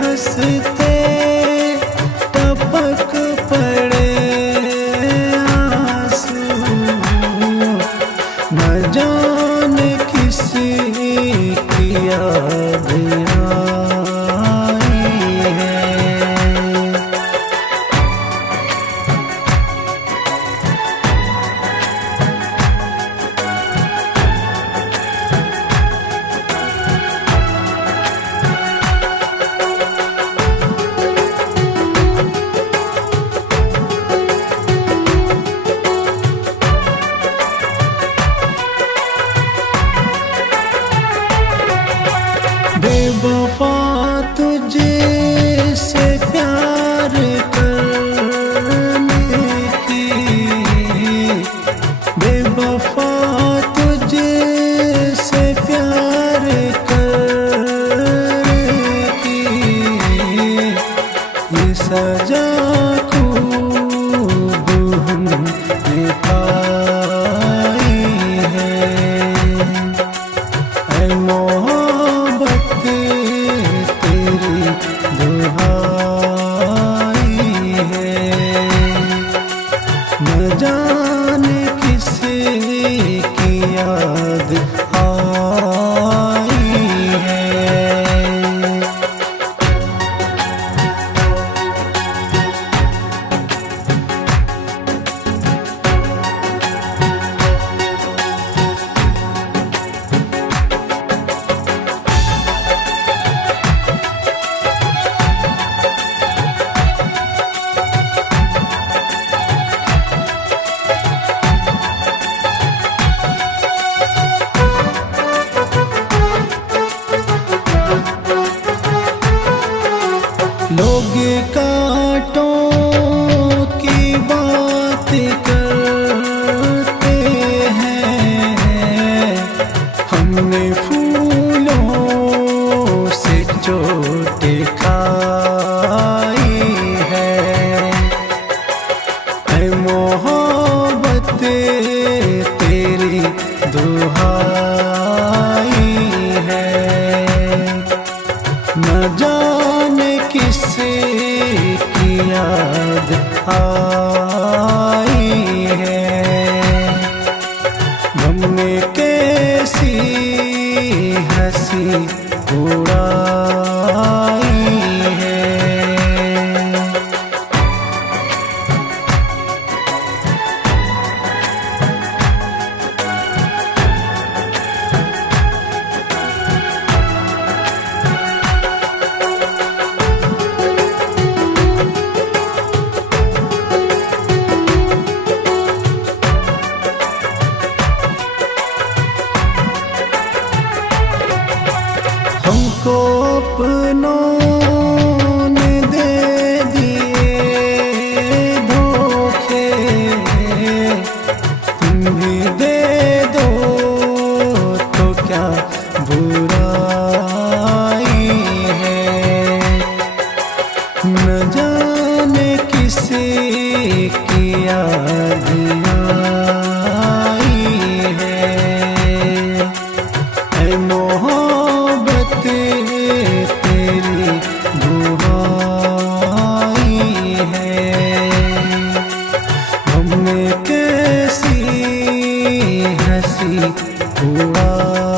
हंसते टपक पड़े आंसू, न जाने किसी की याद आई है। बेवफा तुझे से प्यार करने की, बेवफा तुझे से प्यार करने की, ये सजा खूब हमने पाई है। ऐ मोहब्बत तेरी दुहाई है, न जाने किसी की याद आई है। लोग कांटों की बात करते हैं, हमने फूलों से चोट खाई है। ऐ मोहब्बत तेरी दुहाई है, न जाने किसी की याद आई है। गम ने कैसी हंसी उड़ाई है। हमको अपनों ने दे दिए धोखे, तुम भी दे दो तो क्या बुराई है। न जाने किसी की याद आई है। ऐ मोहब्बत तेरी दुहाई है, हमने कैसी हंसी उड़ाई।